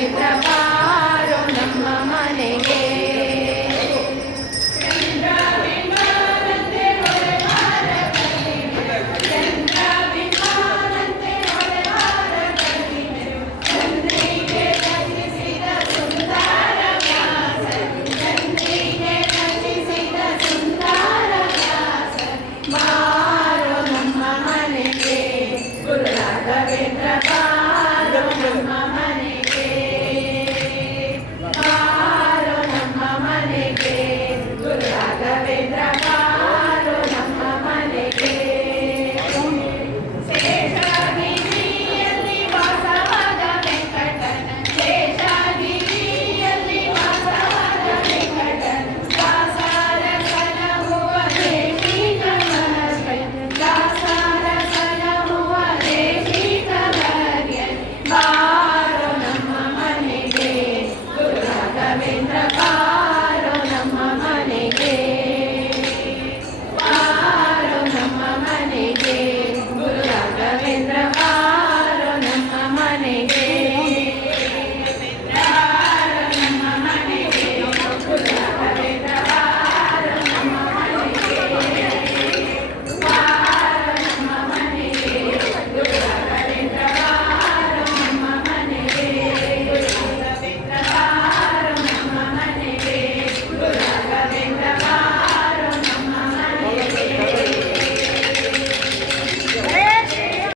Thank you. day.